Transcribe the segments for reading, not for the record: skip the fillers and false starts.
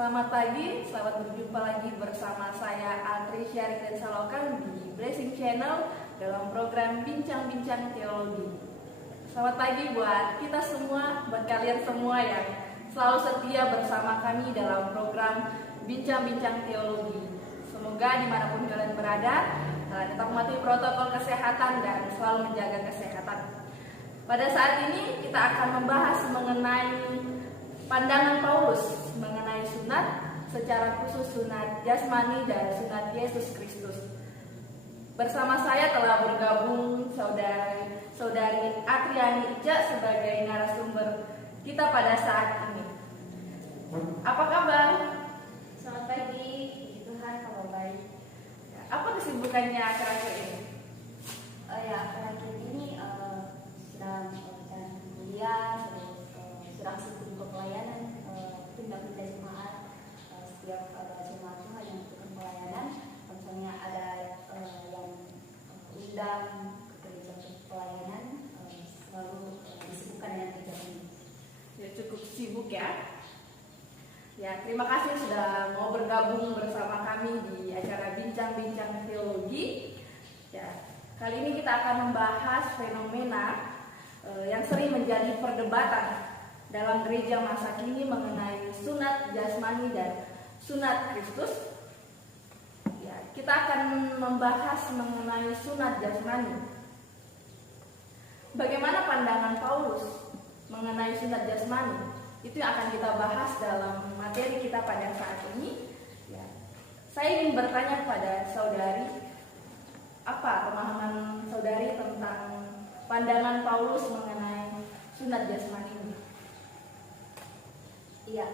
Selamat pagi, selamat berjumpa lagi bersama saya Altri Syarif dan Salokan di Blessing Channel dalam program Bincang-Bincang Teologi. Selamat pagi buat kita semua, buat kalian semua yang selalu setia bersama kami dalam program Bincang-Bincang Teologi. Semoga dimanapun kalian berada, kalian tetap mematuhi protokol kesehatan dan selalu menjaga kesehatan. Pada saat ini kita akan membahas mengenai pandangan Paulus mengenai sunat, secara khusus sunat jasmani dan sunat Yesus Kristus. Bersama saya telah bergabung saudari Atriani Ica sebagai narasumber kita pada saat ini. Apa kabar? Selamat pagi, puji Tuhan kabar baik. Apa kesibukannya akhir-akhir ini? Akhir-akhir ini sedang menjalankan kuliah, terus sedang sibuk ke pelayanan, pindah-pindah jemaat. Setiap jemaat Tuhan yang ikut pelayanan, misalnya ada yang undang ke gereja pelayanan, selalu disibukkan dengan kerja ini. Ya, cukup sibuk ya. Ya, terima kasih sudah mau bergabung bersama kami di acara Bincang-Bincang Teologi. Ya, kali ini kita akan membahas fenomena yang sering menjadi perdebatan dalam gereja masa kini mengenai sunat jasmani dan sunat Kristus. Ya, kita akan membahas mengenai sunat jasmani. Bagaimana pandangan Paulus mengenai sunat jasmani? Itu yang akan kita bahas dalam materi kita pada saat ini. Ya. Saya ingin bertanya kepada saudari, apa pemahaman saudari tentang pandangan Paulus mengenai sunat jasmani ini? Iya,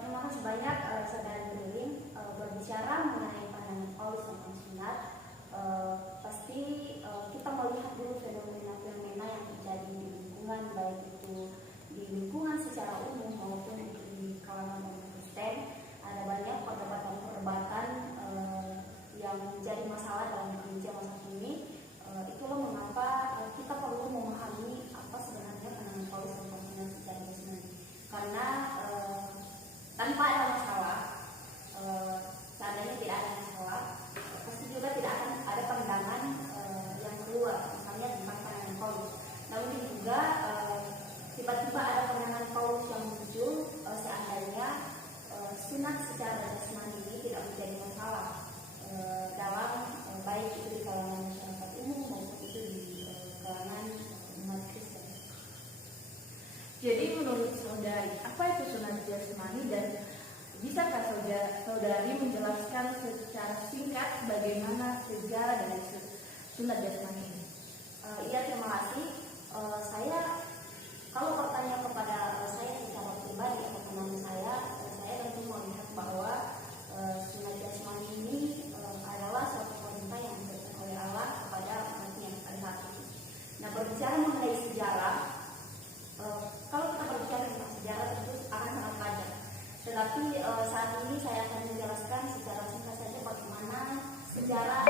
terima kasih banyak saudara Berlin berbicara mengenai pandangan Paulus tentang sunat. Pasti kita melihat dulu fenomena-fenomena yang terjadi di lingkungan, baik itu di lingkungan secara umum maupun di kalangan umat Kristen. Ada banyak perdebatan yang menjadi masalah dalam gereja masa kini. Itulah mengapa kita perlu memahami apa sebenarnya pandangan Paulus tentang sunat secara jasmani. Karena tanpa ada masalah, seandainya tidak ada masalah, pasti juga tidak akan ada pandangan yang keluar, misalnya tentang pandangan Paulus. Namun juga tiba-tiba ada pandangan Paulus yang muncul seandainya sunat secara jasmani ini tidak menjadi masalah dalam baik itu di kalangan masyarakat umum maupun itu di kalangan umat Kristen. Jadi menurut saudari, apa itu sunat jasmani dan bisakah saudari menjelaskan secara singkat bagaimana sejarah dari sunat jasmani ini? Iya, terima kasih. Saya kalau bertanya kepada saya secara pribadi atau teman saya tentu melihat bahwa sunat jasmani ini adalah suatu perintah yang diberikan oleh Allah kepada umatnya pada saat itu. Nah, berbicara mengenai sejarah, kalau kita berbicara tentang sejarah tentu akan sangat panjang. Tetapi saat ini saya akan menjelaskan secara singkat saja bagaimana sejarah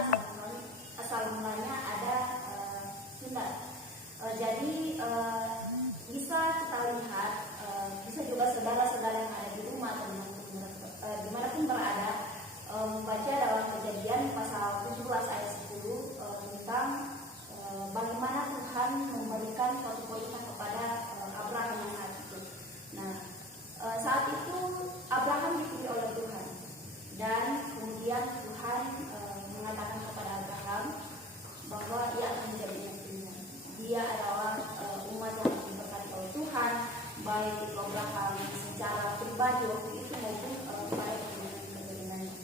asal mulanya ada sunat. Jadi bisa kita lihat, bisa juga saudara-saudara yang ada di rumah atau dimanapun berada, membaca dalam Kejadian pasal 17 ayat 10 tentang bagaimana Tuhan memberikan suatu perintah kepada Abraham yang saat itu. Nah, saat itu Abraham dipilih oleh Tuhan dan kemudian Tuhan mengatakan kepada Abraham bahwa ia akan menjadi istrinya. Dia adalah umat yang diberkati oleh Tuhan, baik itu Abraham secara pribadi waktu itu maupun pada keturunannya.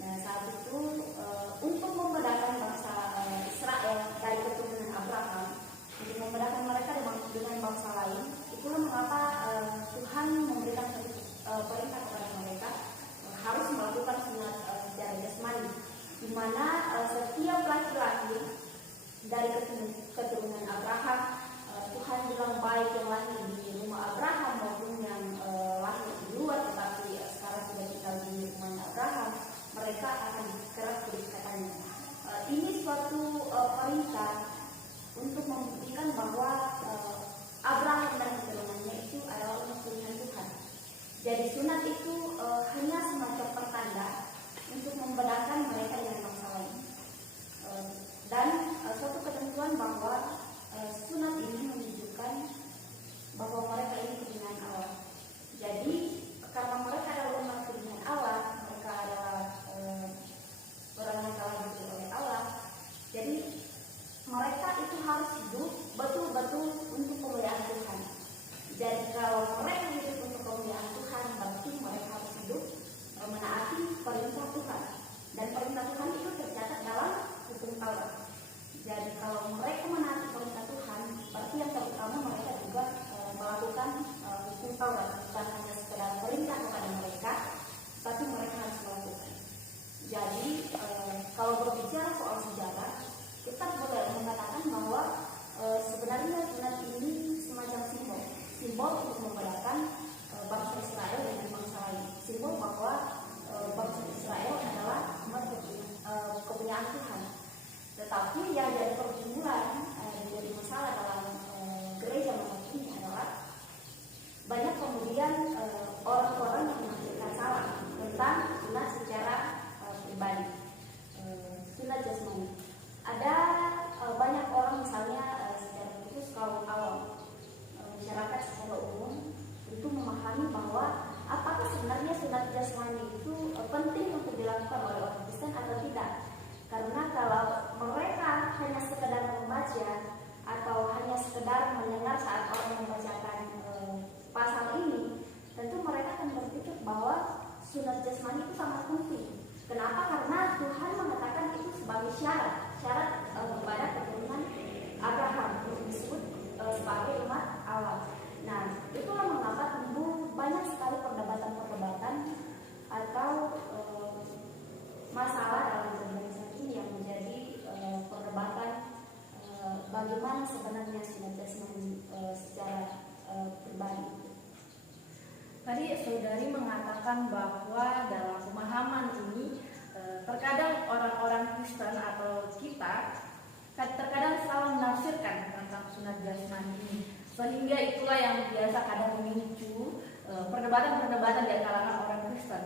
Nah, saat itu untuk membedakan bangsa Israel dari keturunan Abraham, untuk membedakan mereka dengan bangsa lain, itulah mengapa Tuhan memberikan perintah kepada mereka harus melakukan sunat secara jasmani, di mana setiap laki-laki dari keturunan Abraham, Tuhan bilang baik yang lahir di rumah Abraham maupun yang lahir di luar, tetapi sekarang sudah tinggal di rumah Abraham, mereka akan keras kedekatannya. Ini suatu perintah untuk membuktikan bahwa Abraham dan keturunannya itu adalah umat pilihan Tuhan. Jadi sunat itu hanya bagaimana sebenarnya sunat jasmani secara pribadi. Tadi saudari mengatakan bahwa dalam pemahaman ini terkadang orang-orang Kristen atau kita terkadang salah menafsirkan tentang sunat jasmani ini, sehingga itulah yang biasa kadang memicu perdebatan-perdebatan di kalangan orang Kristen.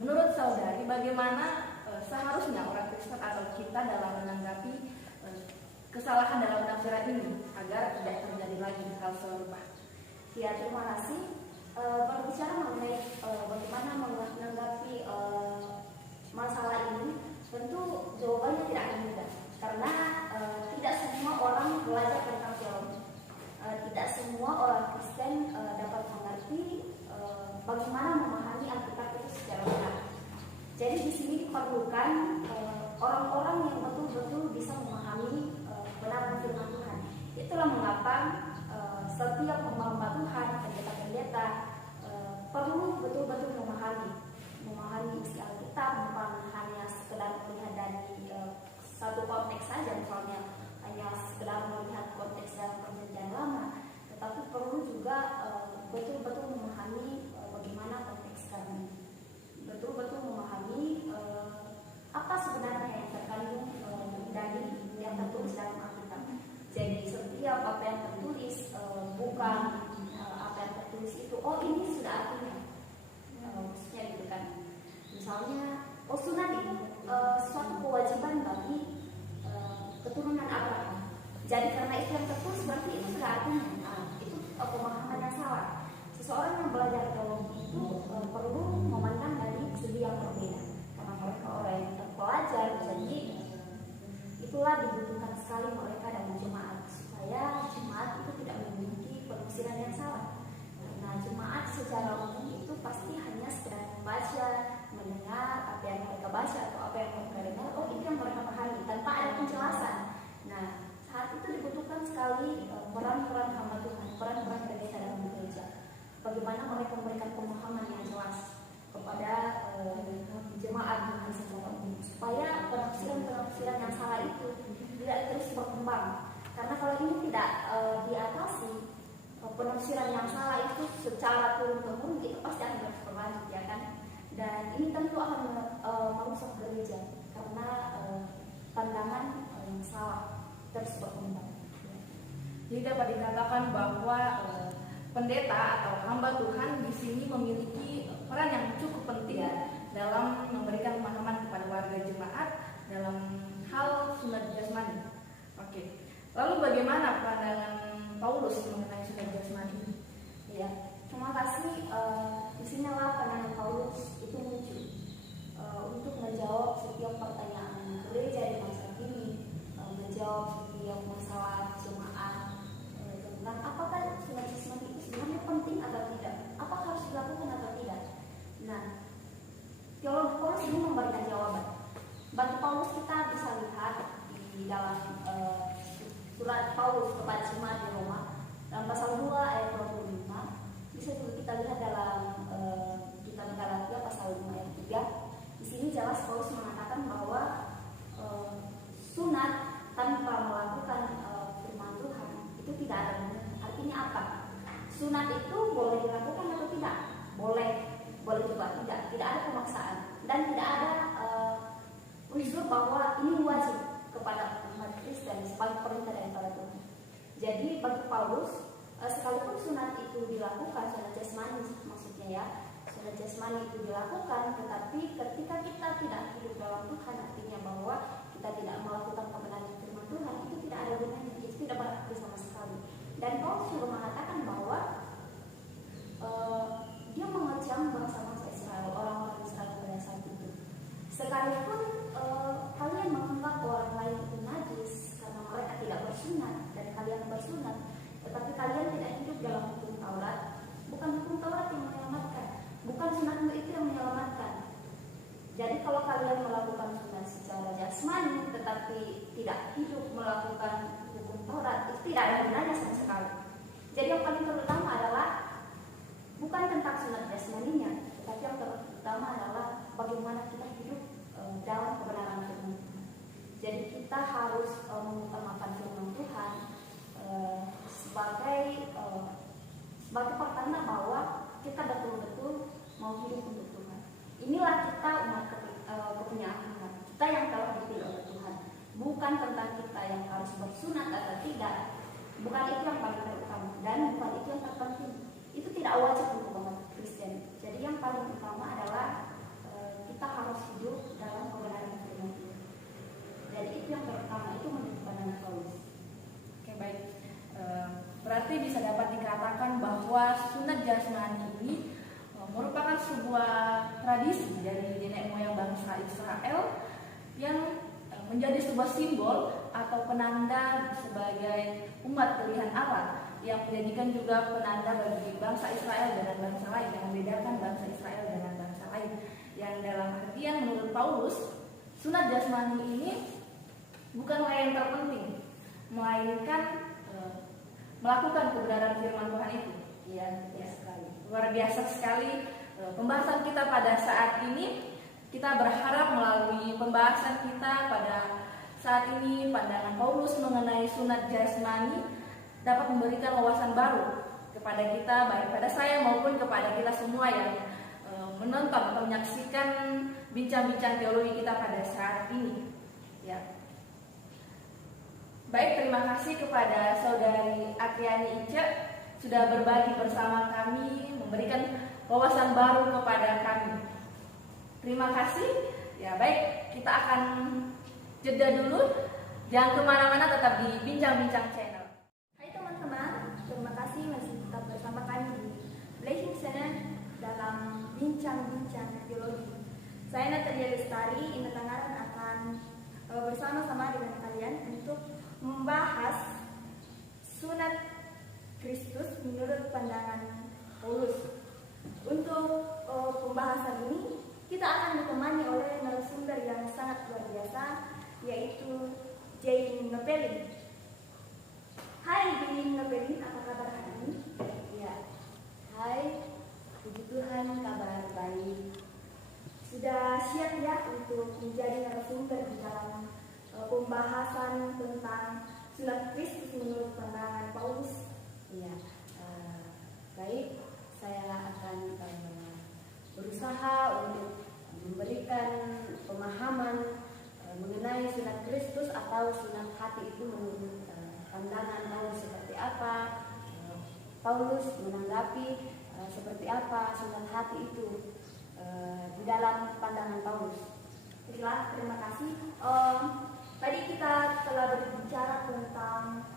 Menurut saudari, bagaimana seharusnya orang Kristen atau kita dalam menanggapi kesalahan dalam penafsiran ini agar tidak terjadi lagi hal serupa? Ya, terima kasih. Berbicara mengenai bagaimana menanggapi masalah ini, tentu jawabannya tidak akan mudah karena tidak semua orang belajar tentang teologi, tidak semua orang Kristen dapat mengerti bagaimana memahami Alkitab itu secara benar. Jadi di sini diperlukan orang-orang yang betul-betul bisa memahami kebenaran firman Tuhan. Itulah mengapa setiap pembahas Tuhan, pendeta-pendeta perlu betul-betul memahami isi Alkitab, bukan hanya sekedar melihat dari satu konteks saja, misalnya hanya sekedar melihat konteks dalam Perjanjian Lama, tetapi perlu juga betul-betul memahami bagaimana konteks sekarang, betul-betul memahami apa sebenarnya yang terkandung dari yang tertulis dalam Alkitab. Jadi setiap apa yang tertulis bukan apa yang tertulis itu ini sudah artinya, maksudnya gitu kan. Misalnya sunat ini suatu kewajiban bagi keturunan Abraham. Jadi karena itu yang tertulis berarti itu sudah artinya. Itu pemahaman yang salah. Seseorang yang belajar teologi itu perlu memandang dari segi yang berbeda. Karena mereka orang yang terpelajar, jadi itulah dibutuhkan sekali mereka dalam jemaat supaya jemaat itu tidak memiliki penafsiran yang salah. Karena jemaat secara umum itu pasti hanya sekedar membaca, mendengar apa yang mereka baca atau apa yang mereka dengar, itu yang mereka pahami tanpa ada penjelasan. Nah, saat itu dibutuhkan sekali peran-peran hamba Tuhan, peran-peran pendeta dalam gereja. Bagaimana mereka memberikan pemahaman yang jelas kepada jemaat Tuhan secara umum, supaya penafsiran-penafsiran yang salah itu tidak terus berkembang. Karena kalau ini tidak diatasi, penafsiran yang salah itu secara turun-temurun itu pasti akan terus berlanjut, ya kan? Dan ini tentu akan merusak gereja karena pandangan yang salah terus berkembang. Jadi dapat dikatakan bahwa pendeta atau hamba Tuhan di sini memiliki peran yang cukup penting dalam memberikan pemahaman kepada warga jemaat dalam hal sunat jasmani. Oke. Lalu bagaimana pandangan Paulus mengenai sunat jasmani ini? Ya, terima kasih. Di sinilah pandangan Paulus itu muncul untuk menjawab setiap pertanyaan gereja di masa kini, menjawab setiap masalah jemaat tentang apakah sunat jasmani itu sebenarnya penting atau tidak, apa harus dilakukan atau tidak. Nah, teologi Paulus ini memberikan jawaban. Bagi Paulus kita bisa lihat di dalam surat Paulus kepada jemaat di Roma dalam pasal 2 ayat 25, bisa juga kita lihat dalam kitab Galatia pasal 5 ayat 3. Di sini jelas Paulus mengatakan bahwa sunat tanpa melakukan firman Tuhan itu tidak ada gunanya. Artinya apa? Sunat itu boleh dilakukan atau tidak? Boleh juga tidak ada pemaksaan dan tidak ada unsur bahwa ini wajib kepada umat Kristen sebagai perintah daripada Tuhan. Jadi bagi Paulus, sekalipun sunat itu dilakukan, sunat jasmani maksudnya ya, sunat jasmani itu dilakukan, tetapi ketika kita tidak hidup dalam Tuhan, artinya bahwa kita tidak melakukan kebenaran firman Tuhan, itu tidak ada gunanya, itu tidak berarti sama sekali. Dan Paulus juga mengatakan bahwa dia mengecam bangsa-bangsa Israel, orang-orang Israel pada saat itu. Sekalipun kalian menganggap orang lain itu najis karena mereka tidak bersunat dan kalian bersunat, tetapi kalian tidak hidup dalam hukum Taurat. Bukan hukum Taurat yang menyelamatkan, bukan sunatmu itu yang menyelamatkan. Jadi kalau kalian melakukan sunat secara jasmani tetapi tidak hidup melakukan hukum Taurat, itu tidak ada gunanya sama sekali. Jadi yang paling terutama adalah bukan tentang sunat jasmaninya, tetapi yang terutama adalah bagaimana kita hidup dalam kebenaran firman Tuhan. Jadi kita harus mengutamakan firman Tuhan tidak, bukan itu yang paling terutama dan bukan itu yang terpenting. Itu tidak wajib untuk umat Kristen. Jadi yang paling utama adalah kita harus hidup dalam kebenaran firman Tuhan. Jadi itu yang terutama, itu menurut pandangan Paulus. Oke, baik. Berarti bisa dapat dikatakan bahwa sunat jasmani ini merupakan sebuah tradisi dari nenek moyang bangsa Israel yang menjadi sebuah simbol atau penanda sebagai umat pilihan Allah, yang menjadikan juga penanda bagi bangsa Israel dengan bangsa lain, yang membedakan bangsa Israel dengan bangsa lain. Yang dalam artian menurut Paulus, sunat jasmani ini bukanlah yang terpenting, melainkan melakukan kebenaran firman Tuhan itu. Iya, sekali. Luar biasa sekali pembahasan kita pada saat ini. Kita berharap melalui pembahasan kita pada saat ini, pandangan Paulus mengenai sunat jasmani dapat memberikan wawasan baru kepada kita, baik pada saya maupun kepada kita semua yang menonton atau menyaksikan bincang-bincang teologi kita pada saat ini. Ya. Baik, terima kasih kepada Saudari Atriani Ice sudah berbagi bersama kami, memberikan wawasan baru kepada kami. Terima kasih. Ya, baik, kita akan jeda dulu. Jangan kemana-mana, tetap di Bincang-Bincang Channel. Hai teman-teman, terima kasih masih tetap bersama kami di Blessing Channel dalam Bincang-Bincang Teologi. Saya Natalia Lestari, Indah Tangaran akan bersama-sama dengan kalian untuk membahas sunat Kristus menurut pandangan Paulus. Untuk pembahasan ini kita akan ditemani oleh narasumber yang sangat luar biasa, yaitu Jane Ngepelin. Hai Jane Ngepelin, apa kabar hari ini? Ya, hai, puji Tuhan, kabar baik. Sudah siap ya untuk menjadi narasumber di dalam pembahasan tentang sunat Kristus menurut pandangan Paulus? Iya, baik, saya akan berusaha untuk memberikan pemahaman mengenai sunat Kristus atau sunat hati itu menurut pandangan Paulus seperti apa, Paulus menanggapi seperti apa sunat hati itu di dalam pandangan Paulus. Baiklah, terima kasih. Tadi kita telah berbicara tentang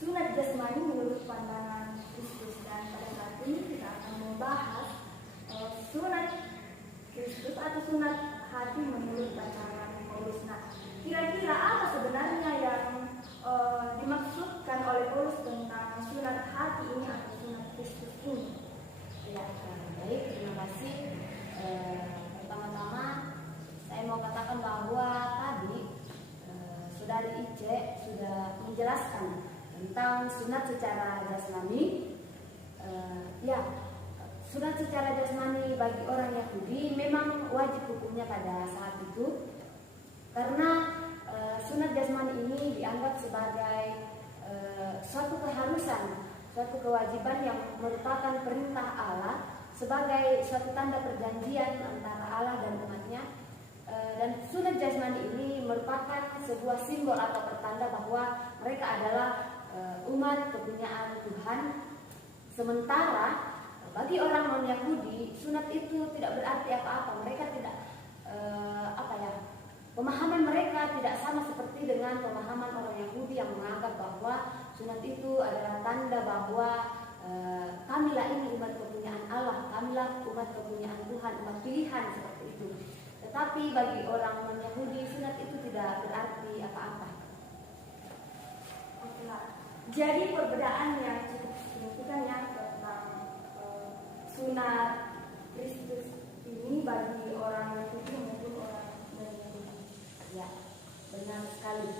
sunat jasmani menurut pandangan Kristus, dan pada saat ini kita akan membahas sunat Kristus atau sunat hati menurut pandangan Paulus. Nah, kira-kira apa sebenarnya yang dimaksudkan oleh Paulus tentang sunat hati ini atau sunat Kristus ini? Ya, baik, terima kasih. Pertama-tama saya mau katakan bahwa tadi Saudari Ice sudah menjelaskan tentang sunat secara jasmani. Ya, sunat secara jasmani bagi orang Yahudi memang wajib hukumnya pada saat itu, karena sunat jasmani ini dianggap sebagai suatu keharusan, suatu kewajiban yang merupakan perintah Allah sebagai suatu tanda perjanjian antara Allah dan umatnya. Dan sunat jasmani ini merupakan sebuah simbol atau pertanda bahwa mereka adalah umat kepunyaan Tuhan. Sementara bagi orang non-Yahudi, sunat itu tidak berarti apa-apa. Mereka tidak pemahaman mereka tidak sama seperti dengan pemahaman orang Yahudi yang menganggap bahwa sunat itu adalah tanda bahwa kamilah ini umat kepunyaan Allah, kamilah umat kepunyaan Tuhan, umat pilihan seperti itu. Tetapi bagi orang non-Yahudi, sunat itu tidak berarti apa-apa. Jadi perbedaan yang cukup signifikan ya tentang sunat Kristus ini bagi orang Yahudi maupun orang non-Yahudi. Ya, benar sekali.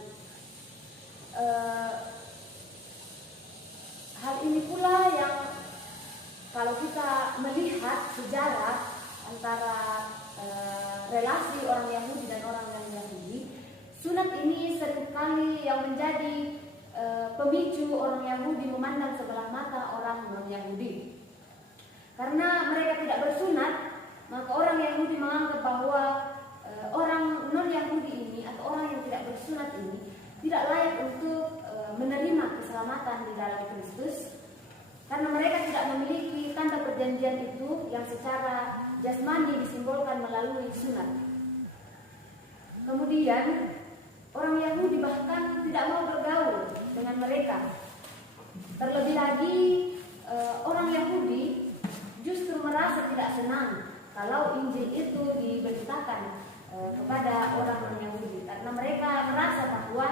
Hal ini pula yang kalau kita melihat sejarah antara relasi orang Yahudi dan orang non-Yahudi, sunat ini seringkali yang menjadi pemicu orang Yahudi memandang sebelah mata orang non-Yahudi. Karena mereka tidak bersunat, maka orang Yahudi menganggap bahwa orang non-Yahudi ini atau orang yang tidak bersunat ini tidak layak untuk menerima keselamatan di dalam Kristus, karena mereka tidak memiliki tanda perjanjian itu yang secara jasmani disimbolkan melalui sunat. Kemudian orang Yahudi bahkan tidak mau bergaul dengan mereka. Terlebih lagi orang Yahudi justru merasa tidak senang kalau Injil itu diberitakan kepada orang non-Yahudi, karena mereka merasa bahwa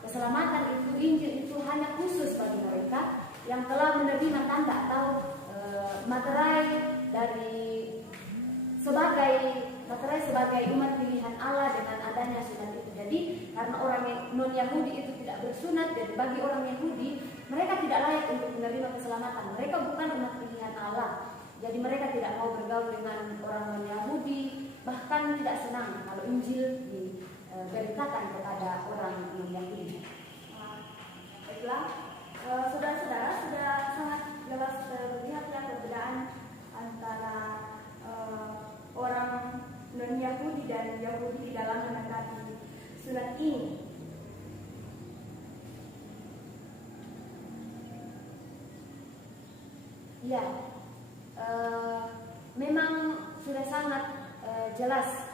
keselamatan itu, Injil itu hanya khusus bagi mereka yang telah menerima tanda atau materai sebagai umat pilihan Allah dengan adanya sunat itu. Jadi karena orang non-Yahudi itu tidak bersunat, dan bagi orang Yahudi mereka tidak layak untuk menerima keselamatan. Mereka bukan umat pilihan Allah. Jadi mereka tidak mau bergaul dengan orang non-Yahudi, bahkan tidak senang kalau Injil diberitakan kepada orang non-Yahudi. Baiklah, saudara-saudara, sudah sangat jelas terlihat ya perbedaan antara orang non-Yahudi dan Yahudi di dalam menekati sunat ini. Ya, memang sudah sangat jelas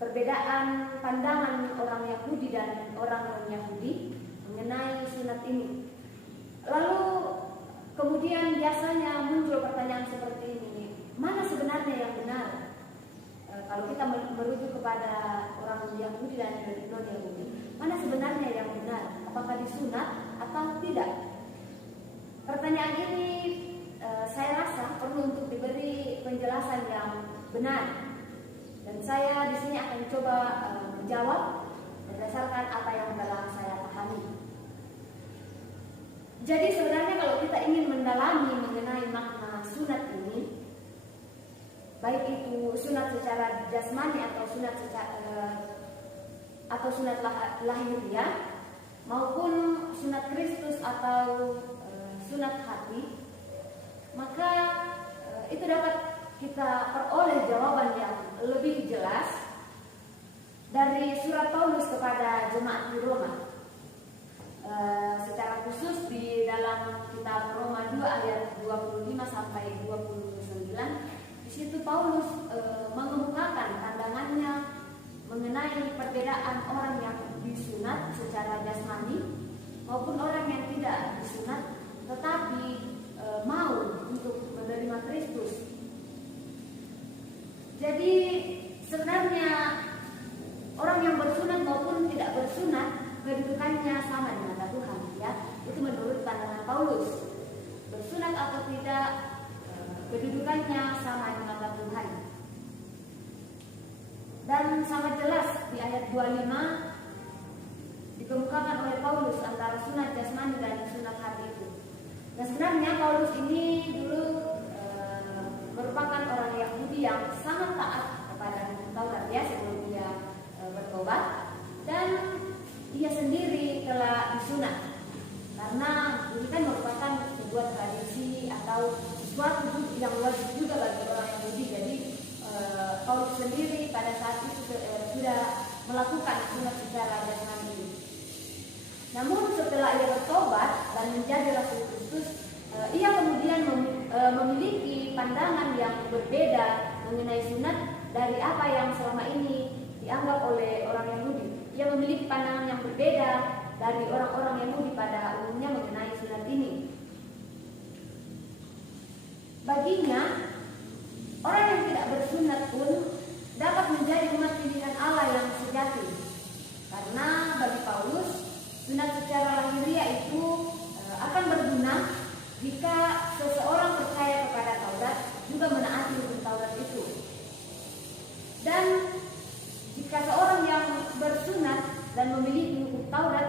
perbedaan pandangan orang Yahudi dan orang non-Yahudi mengenai sunat ini. Lalu kemudian biasanya muncul pertanyaan seperti ini, mana sebenarnya yang benar? Kalau kita merujuk kepada orang Yahudi dan non-Yahudi, mana sebenarnya yang benar? Apakah disunat atau tidak? Pertanyaan ini saya rasa perlu untuk diberi penjelasan yang benar, dan saya di sini akan coba menjawab berdasarkan apa yang telah saya pahami. Jadi sebenarnya kalau kita ingin mendalami mengenai makna sunat ini, baik itu sunat secara jasmani atau sunat lahiriah maupun sunat Kristus atau sunat hati, maka itu dapat kita peroleh jawaban yang lebih jelas dari surat Paulus kepada jemaat di Roma. Secara khusus di dalam kitab Roma 2 ayat 25 sampai 29, di situ Paulus mengemukakan pandangannya mengenai perbedaan orang yang disunat secara jasmani maupun orang yang tidak disunat tetapi mau untuk menerima Kristus. Jadi sebenarnya orang yang bersunat maupun tidak bersunat kedudukannya sama di mata Tuhan, ya. Itu menurut pandangan Paulus. Bersunat atau tidak, kedudukannya sama di mata Tuhan. Dan sangat jelas di ayat 25 dikemukakan oleh Paulus antara sunat jasmani dan sunat hati itu. Nah, sebenarnya Paulus ini dulu merupakan orang Yahudi yang sangat taat kepada hukum Taurat, ya, sebelum dia bertobat, dan ia sendiri telah disunat karena ini kan merupakan sebuah tradisi atau sesuatu yang wajib juga bagi orang Yahudi. Jadi Paulus sendiri pada saat itu sudah melakukan sunat secara jasmani ini. Namun setelah ia bertobat dan menjadi rasul Kristus, ia kemudian memiliki pandangan yang berbeda mengenai sunat dari apa yang selama ini dianggap oleh orang Yahudi. Ia memiliki pandangan yang berbeda dari orang-orang Yahudi pada umumnya mengenai sunat ini. Baginya, orang yang tidak bersunat pun dapat menjadi umat pilihan Allah yang sejati. Karena bagi Paulus, sunat secara lahiriah itu akan berguna jika seseorang percaya kepada Taurat juga menaati hukum Taurat itu. Dan jika seorang yang bersunat dan memiliki hukum Taurat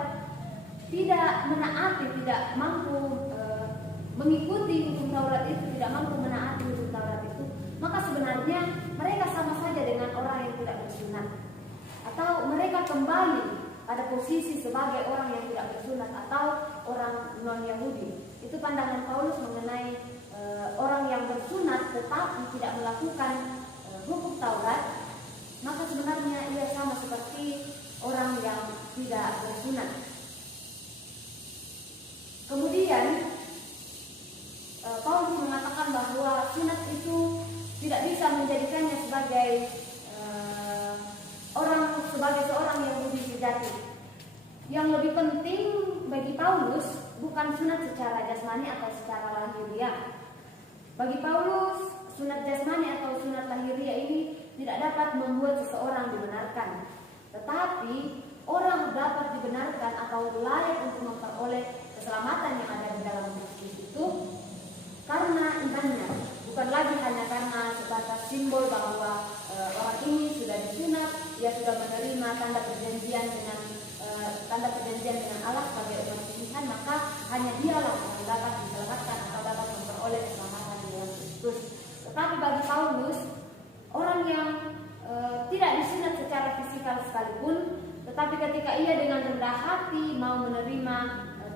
tidak menaati, tidak mampu mengikuti hukum Taurat itu, tidak mampu menaati hukum Taurat itu, maka sebenarnya mereka sama saja dengan orang yang tidak bersunat, atau mereka kembali pada posisi sebagai orang yang tidak bersunat atau orang non-Yahudi. Itu pandangan Paulus mengenai orang yang bersunat tetapi tidak melakukan hukum Taurat, maka sebenarnya ia sama seperti orang yang tidak bersunat. mengatakan bahwa sunat itu tidak bisa menjadikannya sebagai seorang yang Yahudi sejati. Yang lebih penting bagi Paulus bukan sunat secara jasmani atau secara lahiriah. Bagi Paulus, sunat jasmani atau sunat lahiriah ini tidak dapat membuat seseorang dibenarkan. Tetapi orang dapat dibenarkan atau layak untuk memperoleh keselamatan yang ada di dalam Kristus itu karena imannya, bukan lagi hanya karena sebatas simbol bahwa orang ini sudah disunat, ia sudah menerima tanda perjanjian dengan Allah sebagai umat Tuhan, maka hanya dialah yang dapat diselamatkan atau dapat memperoleh keselamatan di dalam Kristus. Tetapi bagi Paulus, orang yang tidak disunat secara fisikal sekalipun, tetapi ketika ia dengan rendah hati mau menerima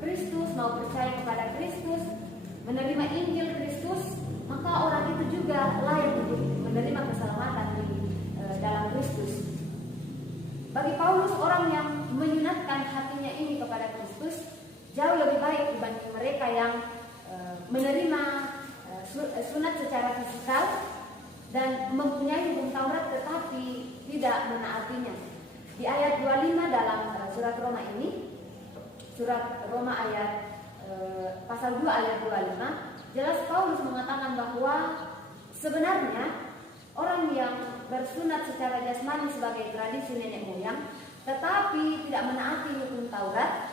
Kristus, mau percaya kepada Kristus, menerima Injil Kristus, maka orang itu juga layak untuk menerima keselamatan di dalam Kristus. Bagi Paulus, orang yang menyunatkan hatinya ini kepada Kristus jauh lebih baik dibanding mereka yang menerima sunat secara fisikal dan mempunyai hukum Taurat tetapi tidak menaatinya. Di ayat 25 dalam surat Roma ini, surat Roma ayat pasal 2 ayat 25, jelas Paulus mengatakan bahwa sebenarnya orang yang bersunat secara jasmani sebagai tradisi nenek moyang tetapi tidak menaati hukum Taurat,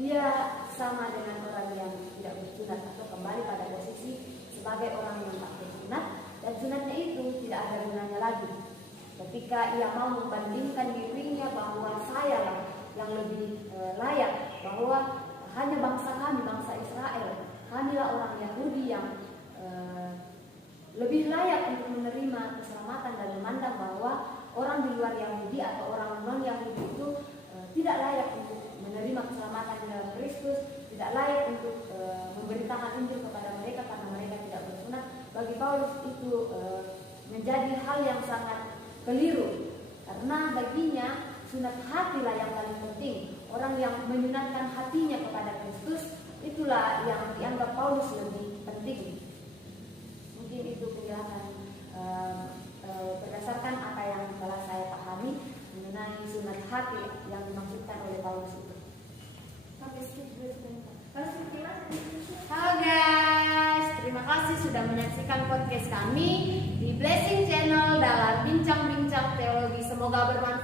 ia sama dengan orang yang tidak bersunat atau kembali pada posisi sebagai orang yang tak bersunat, dan sunatnya itu tidak ada gunanya lagi. Ketika ia mau membandingkan dirinya bahwa saya lah yang lebih layak, bahwa hanya bangsa kami, bangsa Israel, kamilah orang Yahudi yang lebih layak untuk menerima keselamatan, dan memandang bahwa orang di luar Yahudi atau orang non Yahudi itu tidak layak untuk menerima keselamatan di dalam Kristus, tidak layak untuk memberitakan Injil kepada mereka karena mereka tidak bersunat. Bagi Paulus itu menjadi hal yang sangat keliru, karena baginya sunat hatilah yang paling penting. Orang yang menyunatkan hatinya kepada Kristus itulah yang dianggap Paulus lebih penting. Mungkin itu penjelasan berdasarkan apa yang telah saya pahami mengenai sunat hati yang dimaksudkan oleh Paulus itu. Halo guys, terima kasih sudah menyaksikan podcast kami di Blessing Channel dalam bincang-bincang teologi. Semoga bermanfaat.